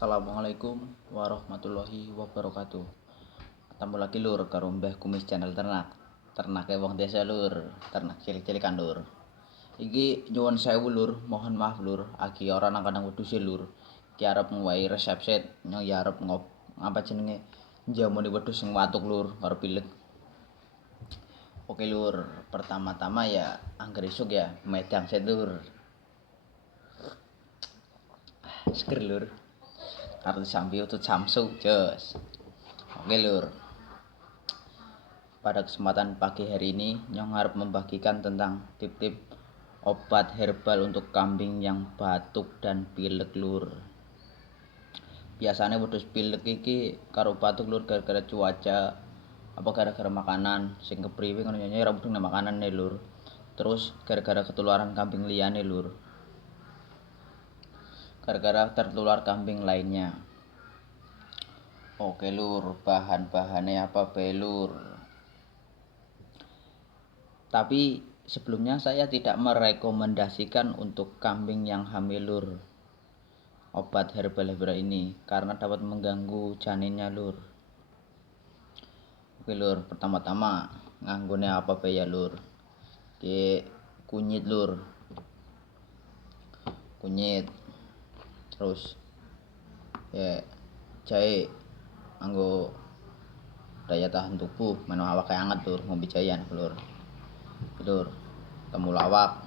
Assalamualaikum warahmatullahi wabarakatuh. Ketemu lagi lur karo Mbah Kumis channel ternak. Ternake wong desa lur, ternak cilik-cilikan lur. Iki nyuwun sewu lur, mohon maaf lur, aki ora nang kandang wedhus lur. Ki arep ngowahi resep set, ya arep apa jenenge njamuni wedhus sing watuk lur karo pileg. Oke lur, pertama-tama ya angger isuk ya medang set lur. Seger lur. Kartu sambil utut Samsu, jos. Oke lur. Pada kesempatan pagi hari ini, Nyong harap membagikan tentang tip-tip obat herbal untuk kambing yang batuk dan pilek lur. Biasanya wedhus pilek iki karo batuk lur gara-gara cuaca apa gara-gara makanan sing kepriwe ngono ya ora mudeng makanane lur. Terus gara-gara ketularan kambing liyane lur. Gara-gara tertular kambing lainnya. Oke lur, bahan-bahannya apa bae lur? Tapi sebelumnya saya tidak merekomendasikan untuk kambing yang hamil lur obat herbal ini karena dapat mengganggu janinnya lur. Oke lur, pertama-tama nganggone apa bae ya lur? Ki kunyit lur. Kunyit. Terus ya jahe anggo daya tahan tubuh menu awake anget lur, ngombe jayan lur. Lur, temulawak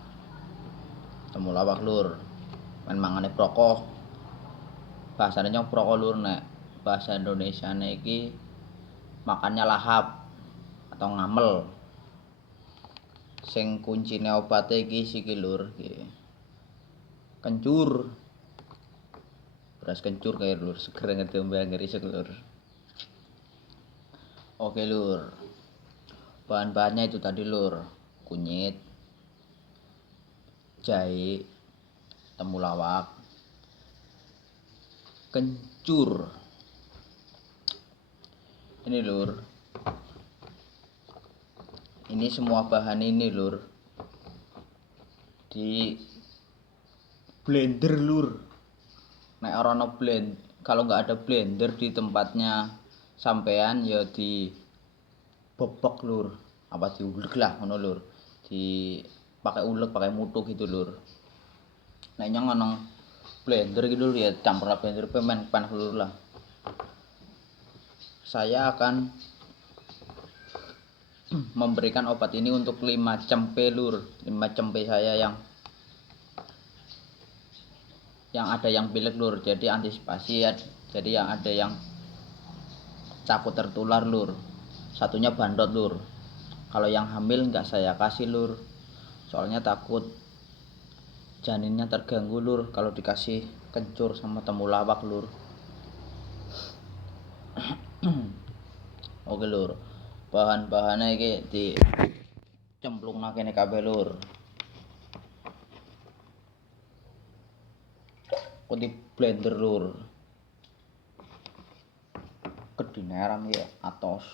lur. Men mangane proko. Bahasane nyong proko lur nek bahasa Indonesiane iki makannya lahap atau ngamel. Sing kuncine obate iki siki lur, iki. Kencur. Beras kencur kae lur, seger ngedembe angger isuk lur. Oke lur. Bahan-bahannya itu tadi lur. Kunyit, jahe, temulawak, kencur. Ini lur. Ini semua bahan ini lur. Di blender lur. Nek ora ono kalau nggak ada blender di tempatnya sampean ya di bobok lur. Apa diulek lah ngono lur. Pakai ulek, pakai mutu gitu lur. Nek nyong ono blender gitu lur ya campur blender pemen panas lur lah. Saya akan memberikan obat ini untuk 5 cempe lur. 5 cempe saya yang ada yang pilek lur. Jadi antisipasi ya. Jadi yang ada yang takut tertular lur. Satunya bandot lur. Kalau yang hamil nggak saya kasih lur. Soalnya takut janinnya terganggu lur kalau dikasih kencur sama temulawak lur. Oke lur. Bahan-bahannya iki dicemplungne kene kabeh lur. Kok di blender lur. Kedineram ya atos.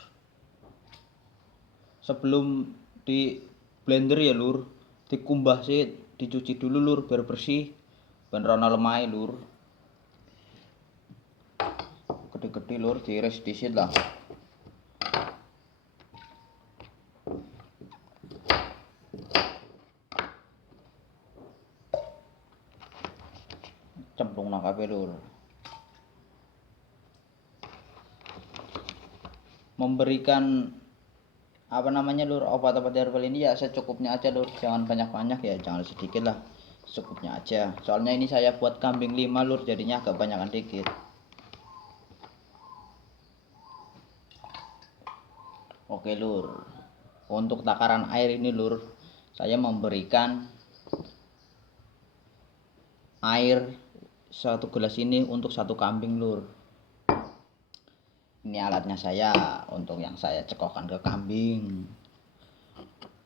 Sebelum di blender ya lur, dikumbah sih, dicuci dulu lur biar bersih. Ben ora lemahe lur. Gede-gede lur, diiris disit lah. Cemplungna kabeh lur. Memberikan apa namanya lur, obat-obat herbal ini ya secukupnya aja lur, jangan banyak-banyak ya, jangan sedikit lah, secukupnya aja. Soalnya ini saya buat kambing 5 lur, jadinya agak banyakan dikit. Oke lur, untuk takaran air ini lur, saya memberikan air 1 gelas ini untuk 1 kambing lur. Ini alatnya saya untuk yang saya cekokkan ke kambing.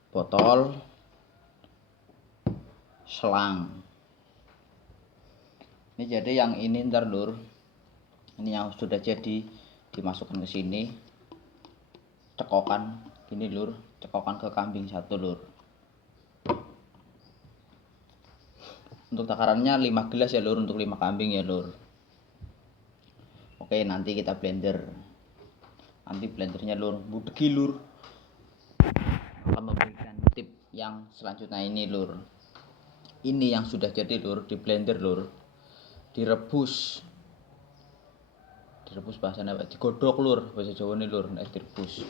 Botol, selang. Ini jadi yang ini ntar lur. Ini yang sudah jadi dimasukkan ke sini. Cekokan gini lur, cekokan ke kambing 1 lur. Untuk takarannya 5 gelas ya lur, untuk 5 kambing ya lur. Oke, nanti kita blender. Nanti blendernya lur budeki lur. Akan memberikan tip yang selanjutnya ini lur. Ini yang sudah jadi lur, di blender lur. Direbus bahasanya apa? Digodhog lur, bahasa Jawa ini lur, nek direbus.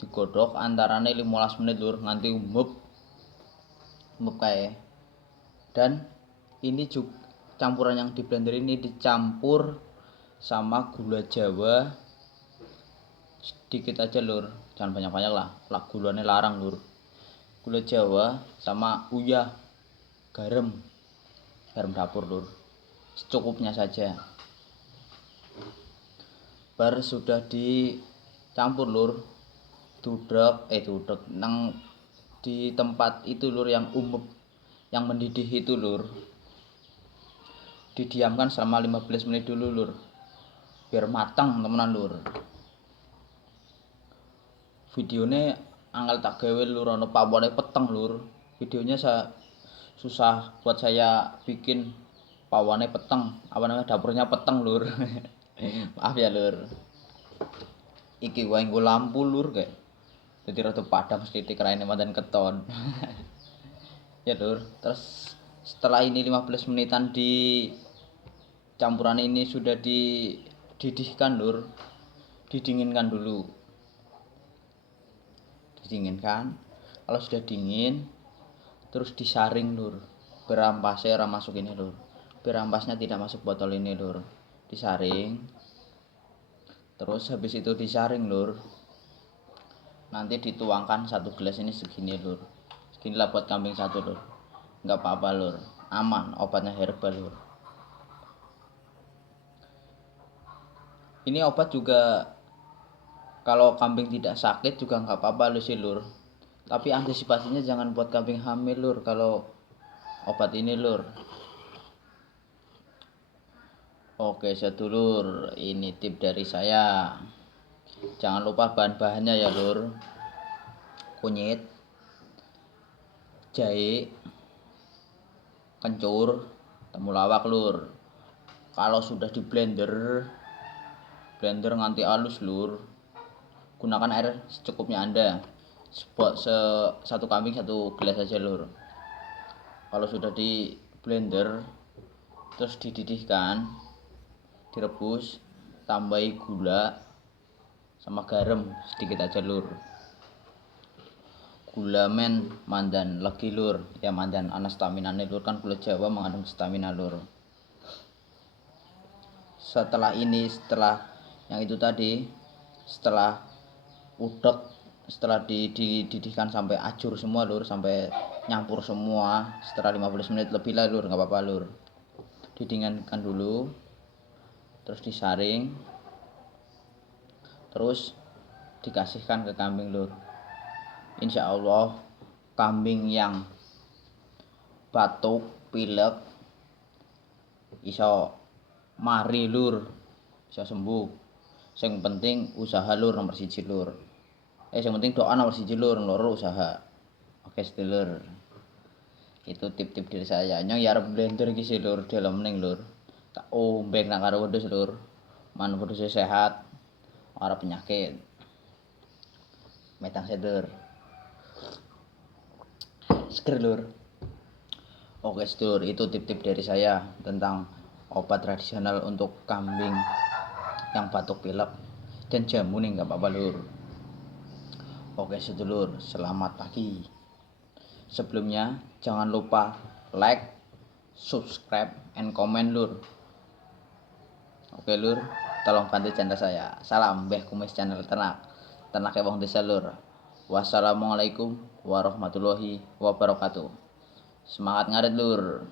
Digodhog antarane 15 menit lur, nganti umub kae. Dan ini juga campuran yang di blender ini dicampur sama gula Jawa sedikit aja lur, jangan banyak-banyak lah gulanya larang lur. Gula Jawa sama uyah, garam dapur lur, secukupnya saja. Bar sudah dicampur lur, dudek nang di tempat itu lur yang umum, yang mendidih itu lur, didiamkan selama 15 menit dulu lur, biar matang temenan lur. Videonya anggal tak gawe lur, ono pawone peteng lur. Videonya susah buat saya bikin pawone peteng, apa namanya, dapurnya peteng lur. Maaf ya lur. Iki wae nggo lampu lur kayak. Jadi rada padam sithik raine mantan keton. Ya lur, terus setelah ini 15 menitan di campuran ini sudah dididihkan lur. Didinginkan dulu. Didinginkan. Kalau sudah dingin terus disaring lur. Berampasnya ora masuk ini lur. Berampasnya tidak masuk botol ini lur. Disaring. Terus habis itu disaring lur, nanti dituangkan satu gelas ini segini lur. Seginilah buat kambing satu lur. Enggak apa-apa lur, aman, obatnya herbal lur. Ini obat juga kalau kambing tidak sakit juga enggak apa-apa lur sih lur. Tapi antisipasinya jangan buat kambing hamil lur kalau obat ini lur. Oke sedulur, ini tip dari saya. Jangan lupa bahan-bahannya ya lur. Kunyit, jahe, kencur, temulawak lur. Kalau sudah di blender nganti halus lur, gunakan air secukupnya Anda. Satu kambing satu gelas saja lur. Kalau sudah di blender terus dididihkan, direbus, tambahi gula sama garam sedikit aja lur. Gula men mandan legi lur, ya mandan ana staminane lur, kan gula Jawa mengandung stamina lur. Setelah yang itu tadi, setelah udek, setelah dididihkan sampai ajur semua lur, sampai nyampur semua, setelah 15 menit lebih lah lur, nggak apa-apa lur. Didinginkan dulu, terus disaring, terus dikasihkan ke kambing lur. Insya Allah kambing yang batuk pilek iso mari lur, iso sembuh. Yang penting usaha lur nomor 1 lur. Yang penting doa nomor 1 lur, loro usaha. Oke sedulur, itu tip-tip dari saya. Nyong ya arep blender iki sih lur, dalam ning lur. Tak ombek nak karo wedhus lur. Man wedhus sehat, ora penyakit. Metang sedulur. Seger lur. Oke sedulur, itu tip-tip dari saya tentang obat tradisional untuk kambing yang batuk pilek dan jamu nih nggak apa-apa lur. Oke sedulur, selamat pagi. Sebelumnya jangan lupa like, subscribe, and comment lur. Oke lur, tolong bantu channel saya. Salam Mbah Kumis channel ternak wong desa lur. Wassalamualaikum warahmatullahi wabarakatuh. Semangat ngarit lur.